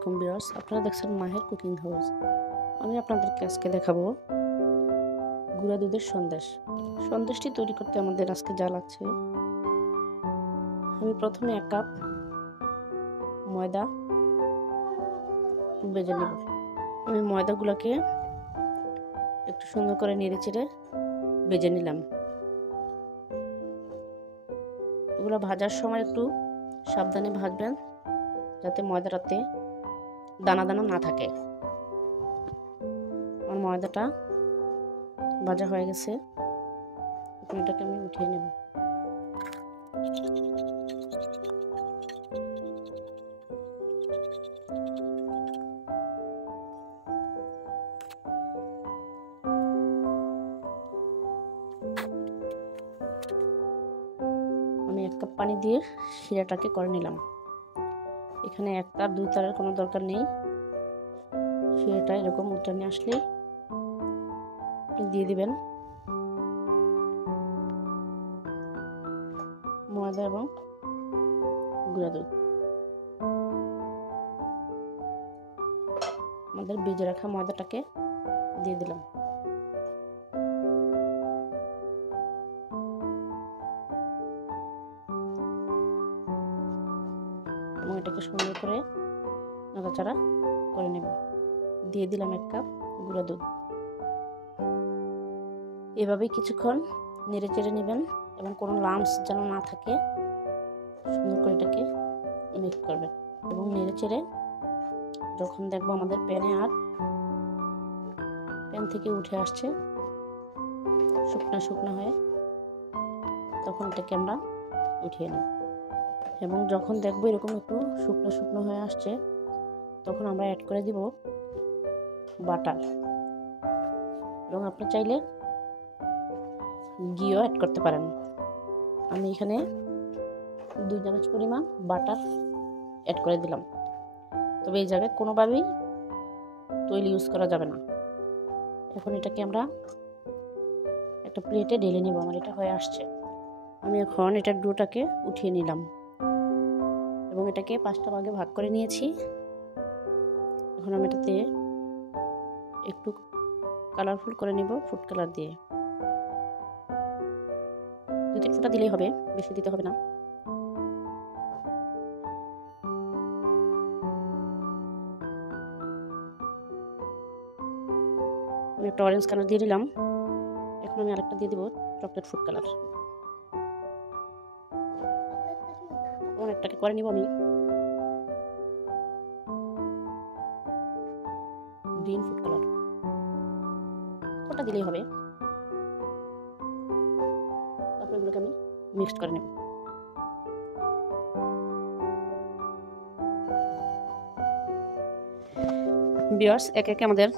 আলাইকুম ভিউয়ার্স, আপনারা দেখছেন মাহের কুকিং হাউস। আমি আপনাদেরকে আজকে দেখাবো গুঁড়া দুধের সন্দেশ। সন্দেশটি তৈরি করতে আমাদের আজকে যা লাগছে, আমি প্রথমে 1 কাপ ময়দা ভেজে নেব। আমি ময়দাগুলোকে একটু সুন্দর করে নেড়েচেড়ে ভেজে নিলাম। এগুলো ভাজার সময় একটু সাবধানে ভাজবেন, যাতে ময়দাটাতে দানা দানা না থাকে। আমার ময়দাটা ভাজা হয়ে গেছে, এখন এটাকে আমি উঠিয়ে নেব। আমি 1 কাপ পানি দিয়ে শিরাটাকে করে নিলাম। এখানে 1 তার 2 তারের কোনো দরকার নেই। শিরাটা এরকম উঠানে আসলে আপনি দিয়ে দিবেন ময়দা এবং গুঁড়া দুধ। আমাদের ভেজে রাখা ময়দাটাকে দিয়ে দিলাম। এবং এটাকে সুন্দর করে নাড়াচাড়া করে নেব। দিয়ে দিলাম 1 কাপ গুঁড়া দুধ। এভাবেই কিছুক্ষণ নেড়ে চেড়ে নেবেন এবং কোনো লাম্পস যেন না থাকে। সুন্দর করে এটাকে মিক্স করবেন এবং নেড়ে চেড়ে যখন দেখবো আমাদের প্যান থেকে উঠে আসছে শুকনা শুকনা হয়ে, তখন এটাকে আমরা উঠিয়ে নেব। এবং যখন দেখবো এরকম একটু শুকনো শুকনো হয়ে আসছে, তখন আমরা অ্যাড করে দিব বাটার। এবং আপনি চাইলে ঘিও অ্যাড করতে পারেন। আমি এখানে 2 চামচ পরিমাণ বাটার অ্যাড করে দিলাম। তবে এই জায়গায় কোনোভাবেই তৈল ইউজ করা যাবে না। এখন এটাকে আমরা একটা প্লেটে ঢেলে নেব। আমার এটা হয়ে আসছে। আমি এখন এটার ডোটাকে উঠিয়ে নিলাম এবং এটাকে 5টা ভাগে ভাগ করে নিয়েছি। এখন আমি এটাতে একটু কালারফুল করে নেব ফুড কালার দিয়ে। 2-3 ফোঁটা দিলেই হবে, বেশি দিতে হবে না। আমি একটা অরেঞ্জ কালার দিয়ে দিলাম। এখন আমি আরেকটা দিয়ে দিব চকলেট ফুড কালার। অনেকটাকে করে নিব আমি গ্রিন ফুড কালার। ওটা দিলেই হবে। তারপর এগুলোকে আমি মিক্সড করে নেব। ভিউয়ার্স, একে একে আমাদের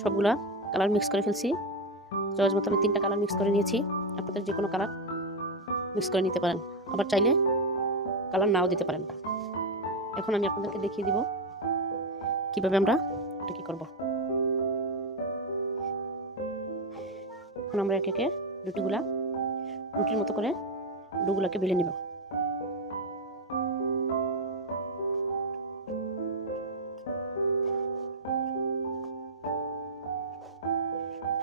সবগুলা কালার মিক্স করে ফেলছি। চয়েস মতো আমি 3টা কালার মিক্স করে নিয়েছি। আপনাদের যে কোনো কালার মিক্স করে নিতে পারেন, আবার চাইলে কালার নাও দিতে পারেন। এখন আমি আপনাদেরকে দেখিয়ে দিব কিভাবে আমরা এটা কি করব। এখন আমরা একে একে রুটির মতো করে ডোগুলাকে বেলে নেব।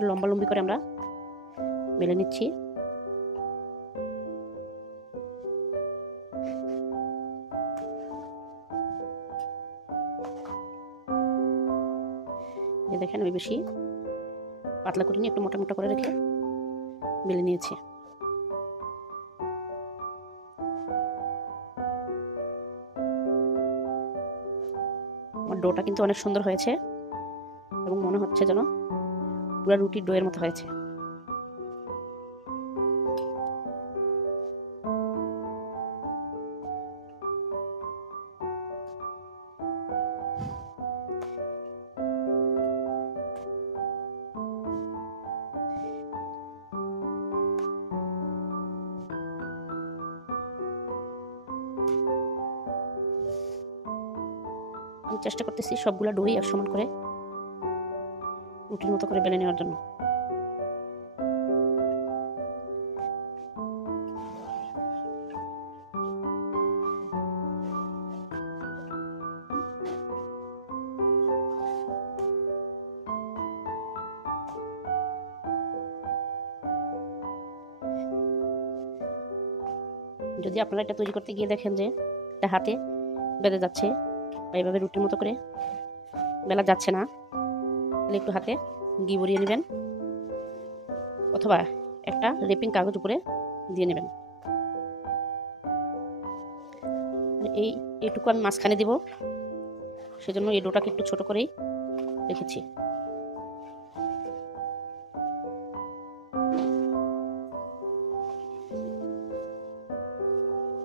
লম্বা লম্বি করে আমরা বেলে নিচ্ছি। এই দেখেন, আমি বেশি পাতলা করে নিয়ে একটু মোটা মোটা করে রেখে বেলে নিয়েছি। আমার ডোটা কিন্তু অনেক সুন্দর হয়েছে এবং মনে হচ্ছে যেন পুরো রুটির ডোয়ের মতো হয়েছে। আমি চেষ্টা করতেছি সবগুলা ডোই এক সমান করে রুটির মতো করে বেলে নেওয়ার জন্য। যদি আপনারা এটা তৈরি করতে গিয়ে দেখেন যে এটা হাতে বেঁধে যাচ্ছে বা এইভাবে রুটির মতো করে বেলা যাচ্ছে না, তাহলে একটু হাতে ঘি ভরিয়ে নেবেন অথবা একটা রেপিং কাগজ উপরে দিয়ে নেবেন। এইটুকু আমি মাঝখানে দিব, সেজন্য এই ডোটাকে একটু ছোট করেই রেখেছি।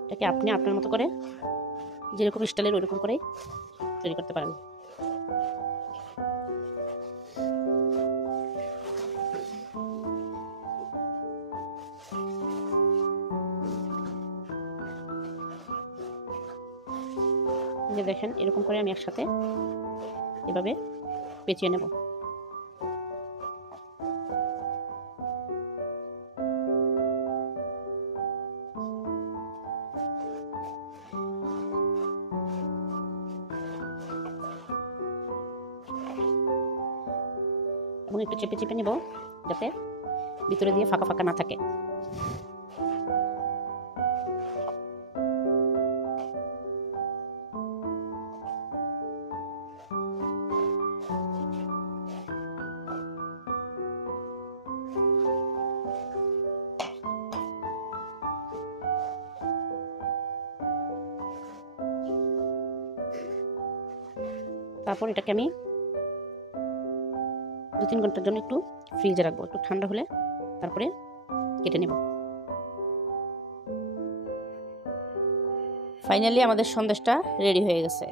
এটাকে আপনি আপনার মতো করে যেরকম স্টাইলের ওইরকম করেই তৈরি করতে পারেন। যে দেখেন এরকম করে আমি একসাথে এভাবে পেঁচিয়ে নেব। এবং একটু চেপে চেপে নেব যাতে ভিতরে দিয়ে ফাঁকা ফাঁকা না থাকে। তারপর এটাকে আমি 2-3 ঘন্টার জন্য একটু ফ্রিজে রাখবো, একটু ঠান্ডা হলে তারপরে কেটে নেব। ফাইনালি আমাদের সন্দেশটা রেডি হয়ে গেছে।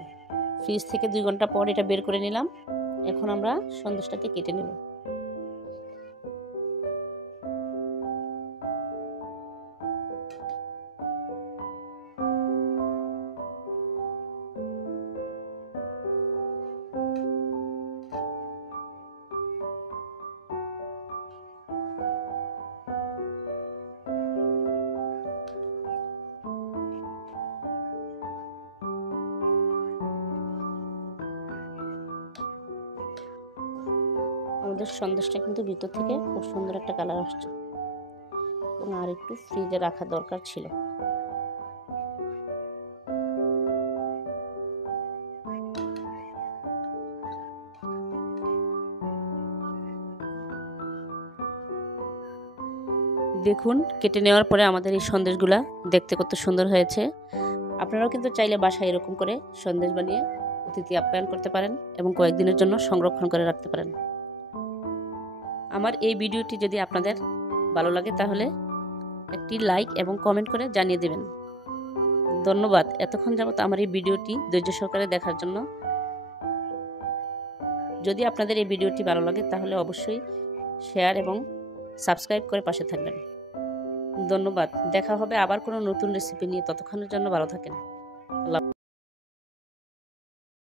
ফ্রিজ থেকে 2 ঘন্টা পর এটা বের করে নিলাম। এখন আমরা সন্দেশটাকে কেটে নেব। আমাদের সন্দেশটা কিন্তু ভিতর থেকে খুব সুন্দর একটা কালার আসছে, এবং আর একটু ফ্রিজে রাখা দরকার ছিল। দেখুন কেটে নেওয়ার পরে আমাদের এই সন্দেশগুলা দেখতে কত সুন্দর হয়েছে। আপনারাও কিন্তু চাইলে বাসায় এরকম করে সন্দেশ বানিয়ে অতিথি আপ্যায়ন করতে পারেন এবং কয়েকদিনের জন্য সংরক্ষণ করে রাখতে পারেন। আমার এই ভিডিওটি যদি আপনাদের ভালো লাগে তাহলে একটি লাইক এবং কমেন্ট করে জানিয়ে দেবেন। ধন্যবাদ এতক্ষণ যাবত আমার এই ভিডিওটি ধৈর্য সহকারে দেখার জন্য। যদি আপনাদের এই ভিডিওটি ভালো লাগে তাহলে অবশ্যই শেয়ার এবং সাবস্ক্রাইব করে পাশে থাকবেন। ধন্যবাদ। দেখা হবে আবার কোনো নতুন রেসিপি নিয়ে। ততক্ষণের জন্য ভালো থাকেন।